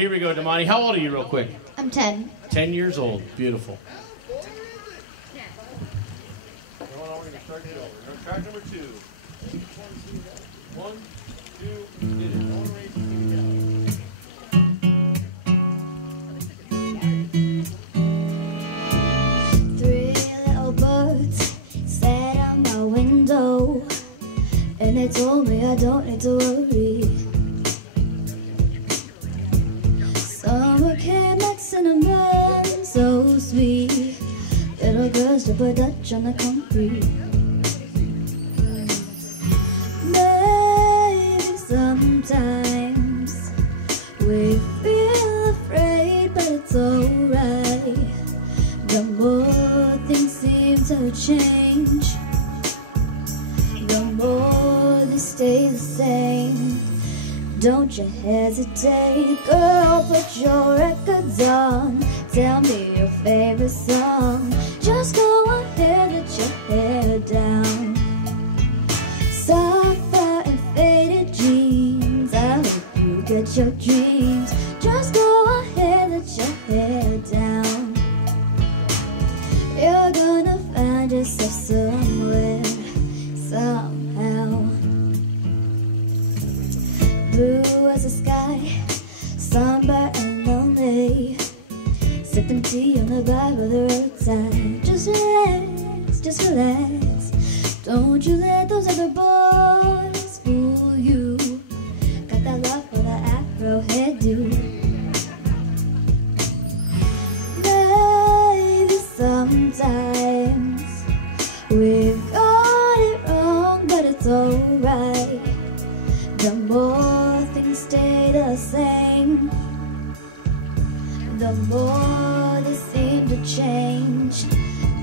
here we go, Damoni. How old are you, real quick? I'm 10. 10 years old. Beautiful. Track number 2. 1, 2, hit it. And they told me I don't need to worry. Summer came like cinnamon, so sweet. Little girls to put Dutch on the concrete. Maybe sometimes we feel afraid, but it's alright. The more things seem to change, the more they stay the same. Don't you hesitate, girl, put your records on. Tell me your favorite song. Just go ahead, let your hair down. Soft and faded jeans, I hope you get your dreams. Just go ahead, let your hair down. You're gonna find yourself somewhere, somehow. Blue as the sky, somber and lonely, sipping tea on the bar by the roadside. Just relax, just relax. Don't you let those other boys fool you. Got that love for the afro hairdo. Maybe sometimes we've got it wrong, but it's alright. The more things stay the same, the more they seem to change.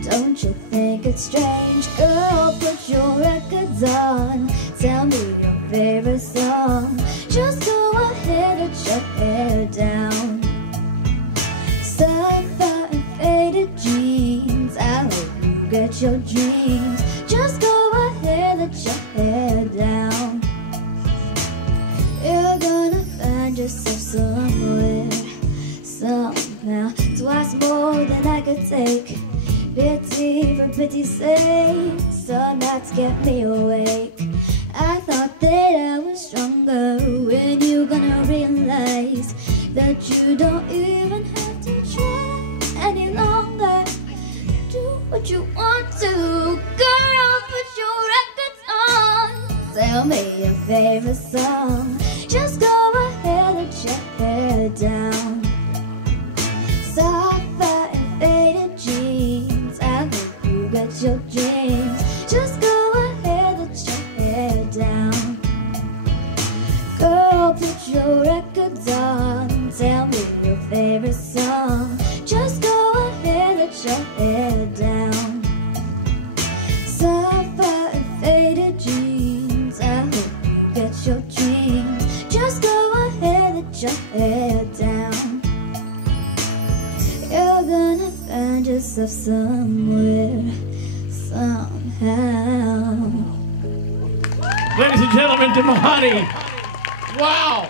Don't you think it's strange? Girl, put your records on. Tell me your favorite song. Just go ahead, let your hair down. Sapphire and faded jeans, I hope you get your dreams. Just go ahead, let your hair down. You're gonna find yourself somewhere, somehow. Twice more than I could take. Pity for pity's sake. Some nights kept me awake. I thought that I was stronger. When you gonna realize that you don't even have to try any longer? Do what you want to. Girl, put your records on. Tell me your favorite song. Just go ahead, let your hair down. Sapphire and faded jeans, I hope you get your dreams. Just go ahead, let your hair down. Girl, put your records on. Tell me your favorite song. Just go ahead, let your hair down. Sapphire and faded jeans, I hope you get your dreams. Just go ahead, let your hair down. You're gonna find yourself somewhere, somehow. Ladies and gentlemen, Damoni. Wow.